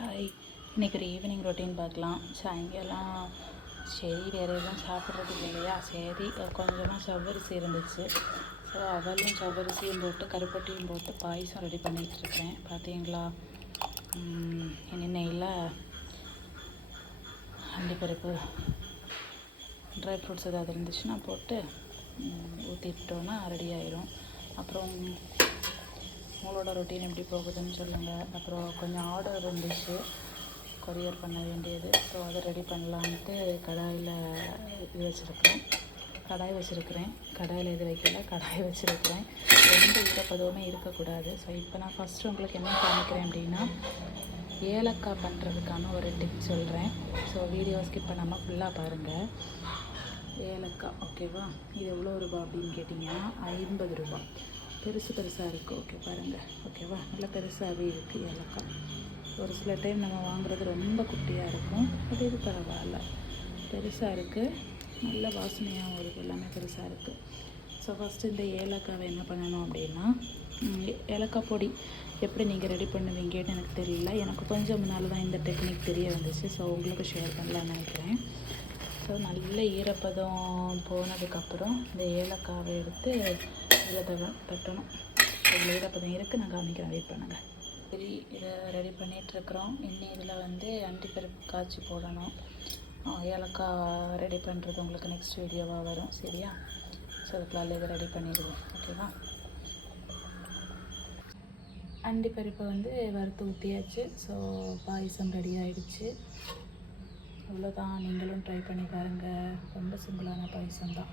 Hi, இன்றைக்கி ஒரு evening routine பார்க்கலாம். சாயங்காலம் சரி வேறு எதுவும் சாப்பிட்றதுக்கு இல்லையா, சரி கொஞ்சமாக சவ்வரிசி இருந்துச்சு. ஸோ அவலும் சவ்வரிசியும் போட்டு கருப்பட்டியும் போட்டு பாயசம் ரெடி பண்ணிகிட்ருக்கிறேன். பார்த்தீங்களா, எண்ணெயில் அண்டிப்பருப்பு ட்ரை ஃப்ரூட்ஸ் ஏதாவது இருந்துச்சுன்னா போட்டு ஊற்றிட்டோன்னா ரெடி ஆயிரும். அப்புறம் உங்களோட ரொட்டீன் எப்படி போகுதுன்னு சொல்லுங்கள். அப்புறம் கொஞ்சம் ஆர்டர் இருந்துச்சு, கொரியர் பண்ண வேண்டியது. ஸோ அதை ரெடி பண்ணலான்ட்டு கடாயில் வச்சுருக்கிறேன். கடாயில் இது வைக்கல, கடாய் வச்சுருக்கிறேன். எந்த ஈரப்பதவுமே இருக்கக்கூடாது. ஸோ இப்போ நான் ஃபஸ்ட்டு உங்களுக்கு என்ன காமிக்கிறேன் அப்படின்னா, ஏலக்காய் பண்ணுறதுக்கான ஒரு டிப் சொல்கிறேன். ஸோ வீடியோ ஸ்கிப் பண்ணாமல் ஃபுல்லாக பாருங்கள். ஏலக்காய் ஓகேவா, இது எவ்வளோ ரூபா அப்படின்னு கேட்டிங்கன்னா 50 ரூபா. பெருசாக இருக்குது. ஓகே பாருங்கள், ஓகேவா, நல்லா பெருசாகவே இருக்குது ஏலக்காய். ஒரு சில டைம் நம்ம வாங்குறது ரொம்ப குட்டியாக இருக்கும், அது இது பரவாயில்ல, பெருசாக இருக்குது, நல்ல வாசனையாகவும் இருக்குது, எல்லாமே பெருசாக இருக்குது. ஸோ ஃபஸ்ட்டு இந்த ஏலக்காவை என்ன பண்ணணும் அப்படின்னா, ஏலக்காய் பொடி எப்படி நீங்கள் ரெடி பண்ணுவீங்கன்னு எனக்கு தெரியல. எனக்கு கொஞ்சம் முன்னால் தான் இந்த டெக்னிக் தெரிய வந்துச்சு. ஸோ உங்களுக்கு ஷேர் பண்ணலான்னு நினைக்கிறேன். ஸோ நல்ல ஈரப்பதம் போனதுக்கப்புறம் இந்த ஏலக்காவை எடுத்து இதில் தட்டணும். இதில் ஈரப்பதம் இருக்குது, நான் காமிக்கிறேன், வெயிட் பண்ணுங்கள். சரி, இதை ரெடி பண்ணிகிட்ருக்குறோம். இன்னும் இதில் வந்து அண்டிப்பருப்பு காய்ச்சி போடணும். ஏலக்காய் ரெடி பண்ணுறது உங்களுக்கு நெக்ஸ்ட் வீடியோவாக வரும், சரியா? ஸோ அதுக்குள்ள இதை ரெடி பண்ணிடுவோம், ஓகேவா? அண்டிப்பருப்பை வந்து வறுத்து ஊற்றியாச்சு. ஸோ பாயசம் ரெடி ஆகிடுச்சு. அவ்வளோதான், நீங்களும் ட்ரை பண்ணி பாருங்கள். ரொம்ப சிம்பிளான பாயசம் தான்.